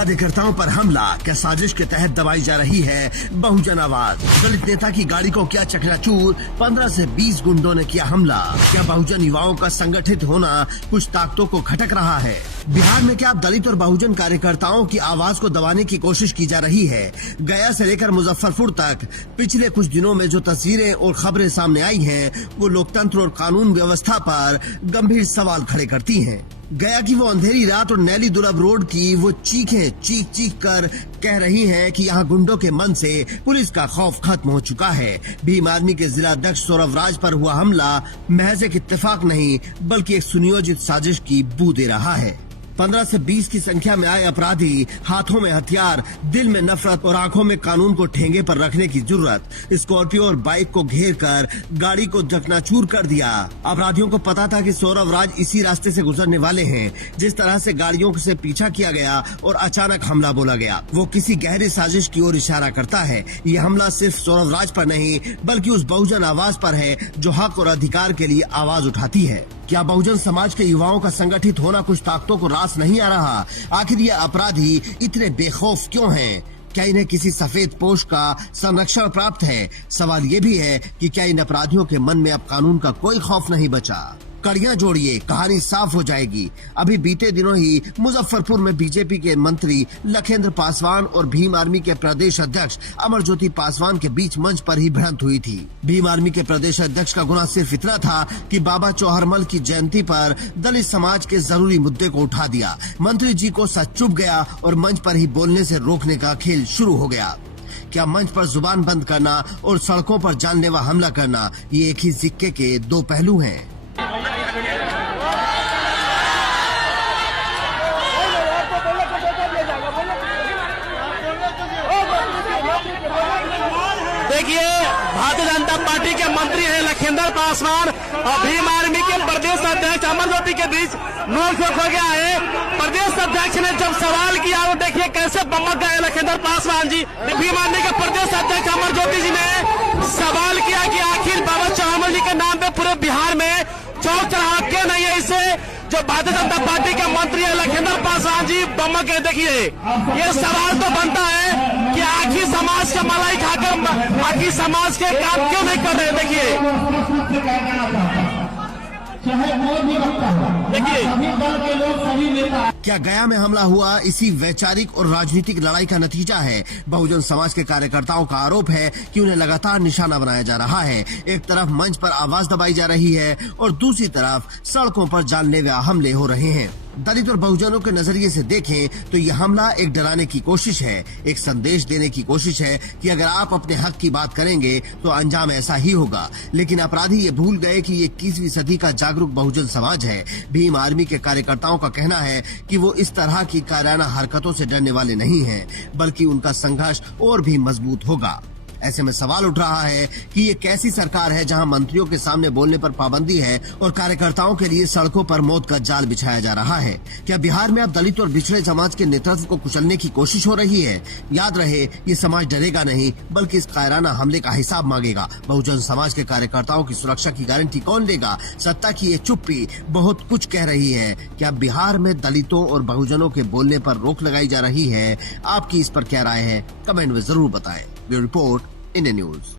कार्यकर्ताओं पर हमला, क्या साजिश के तहत दबाई जा रही है बहुजन आवाज? दलित नेता की गाड़ी को क्या चकनाचूर, 15 से 20 गुंडों ने किया हमला। क्या बहुजन युवाओं का संगठित होना कुछ ताकतों को खटक रहा है? बिहार में क्या दलित और बहुजन कार्यकर्ताओं की आवाज को दबाने की कोशिश की जा रही है? गया से लेकर मुजफ्फरपुर तक पिछले कुछ दिनों में जो तस्वीरें और खबरें सामने आई हैं, वो लोकतंत्र और कानून व्यवस्था पर गंभीर सवाल खड़े करती हैं। गया की वो अंधेरी रात और नैली दुर्लभ रोड की वो चीखें चीख चीख कर कह रही हैं कि यहाँ गुंडों के मन से पुलिस का खौफ खत्म हो चुका है। भीम आर्मी के जिला अध्यक्ष सौरभ राज पर हुआ हमला महज एक इत्तेफाक नहीं बल्कि एक सुनियोजित साजिश की बू दे रहा है। 15 से 20 की संख्या में आए अपराधी, हाथों में हथियार, दिल में नफरत और आंखों में कानून को ठेंगे पर रखने की जुर्रत। स्कॉर्पियो और बाइक को घेर कर गाड़ी को चकनाचूर कर दिया। अपराधियों को पता था कि सौरभ राज इसी रास्ते से गुजरने वाले हैं। जिस तरह से गाड़ियों से पीछा किया गया और अचानक हमला बोला गया, वो किसी गहरी साजिश की ओर इशारा करता है। ये हमला सिर्फ सौरभ राज पर नहीं बल्कि उस बहुजन आवाज पर है जो हक और अधिकार के लिए आवाज उठाती है। क्या बहुजन समाज के युवाओं का संगठित होना कुछ ताकतों को रास नहीं आ रहा? आखिर ये अपराधी इतने बेखौफ क्यों हैं? क्या इन्हें किसी सफेद पोश का संरक्षण प्राप्त है? सवाल ये भी है कि क्या इन अपराधियों के मन में अब कानून का कोई खौफ नहीं बचा? कड़ियां जोड़िए, कहानी साफ हो जाएगी। अभी बीते दिनों ही मुजफ्फरपुर में बीजेपी के मंत्री लखेंद्र पासवान और भीम आर्मी के प्रदेश अध्यक्ष अमरज्योति पासवान के बीच मंच पर ही भिड़ंत हुई थी। भीम आर्मी के प्रदेश अध्यक्ष का गुनाह सिर्फ इतना था कि बाबा चौहरमल की जयंती पर दलित समाज के जरूरी मुद्दे को उठा दिया। मंत्री जी को सच चुप गया और मंच पर ही बोलने से रोकने का खेल शुरू हो गया। क्या मंच पर जुबान बंद करना और सड़कों पर जानलेवा हमला करना ये एक ही सिक्के के दो पहलू हैं? देखिए, भारतीय जनता पार्टी के मंत्री हैं लखेंद्र पासवान और भीम आर्मी के प्रदेश अध्यक्ष अमरज्योति के बीच नोक-झोंक हो गया है। प्रदेश अध्यक्ष ने जब सवाल किया तो देखिए कैसे बमक गए लखेंद्र पासवान जी। भीम आर्मी के प्रदेश अध्यक्ष अमरज्योति जी ने सवाल किया कि आखिर बाबा चौहरमल जी के नाम पे पूरे बिहार में चौक चढ़ावा क्यों नहीं है? इसे जो भारतीय जनता पार्टी के मंत्री है लखेंद्र पासवान जी बमक गए। देखिए, ये सवाल तो बनता है कि आखिर समाज का मलाई खाकर आखिर समाज के काम क्यों नहीं कर रहे? क्या गया में हमला हुआ इसी वैचारिक और राजनीतिक लड़ाई का नतीजा है? बहुजन समाज के कार्यकर्ताओं का आरोप है कि उन्हें लगातार निशाना बनाया जा रहा है। एक तरफ मंच पर आवाज दबाई जा रही है और दूसरी तरफ सड़कों पर जानलेवा हमले हो रहे हैं। दलित और बहुजनों के नजरिए से देखें तो यह हमला एक डराने की कोशिश है, एक संदेश देने की कोशिश है कि अगर आप अपने हक की बात करेंगे तो अंजाम ऐसा ही होगा। लेकिन अपराधी ये भूल गए कि ये 21वीं सदी का जागरूक बहुजन समाज है। भीम आर्मी के कार्यकर्ताओं का कहना है कि वो इस तरह की कायराना हरकतों से डरने वाले नहीं हैं, बल्कि उनका संघर्ष और भी मजबूत होगा। ऐसे में सवाल उठ रहा है कि ये कैसी सरकार है जहां मंत्रियों के सामने बोलने पर पाबंदी है और कार्यकर्ताओं के लिए सड़कों पर मौत का जाल बिछाया जा रहा है? क्या बिहार में अब दलित और पिछड़े समाज के नेतृत्व को कुचलने की कोशिश हो रही है? याद रहे, ये समाज डरेगा नहीं बल्कि इस कायराना हमले का हिसाब मांगेगा। बहुजन समाज के कार्यकर्ताओं की सुरक्षा की गारंटी कौन लेगा? सत्ता की ये चुप्पी बहुत कुछ कह रही है। क्या बिहार में दलितों और बहुजनों के बोलने पर रोक लगाई जा रही है? आपकी इस पर क्या राय है? कमेंट में जरूर बताएं। Bureau report, India news.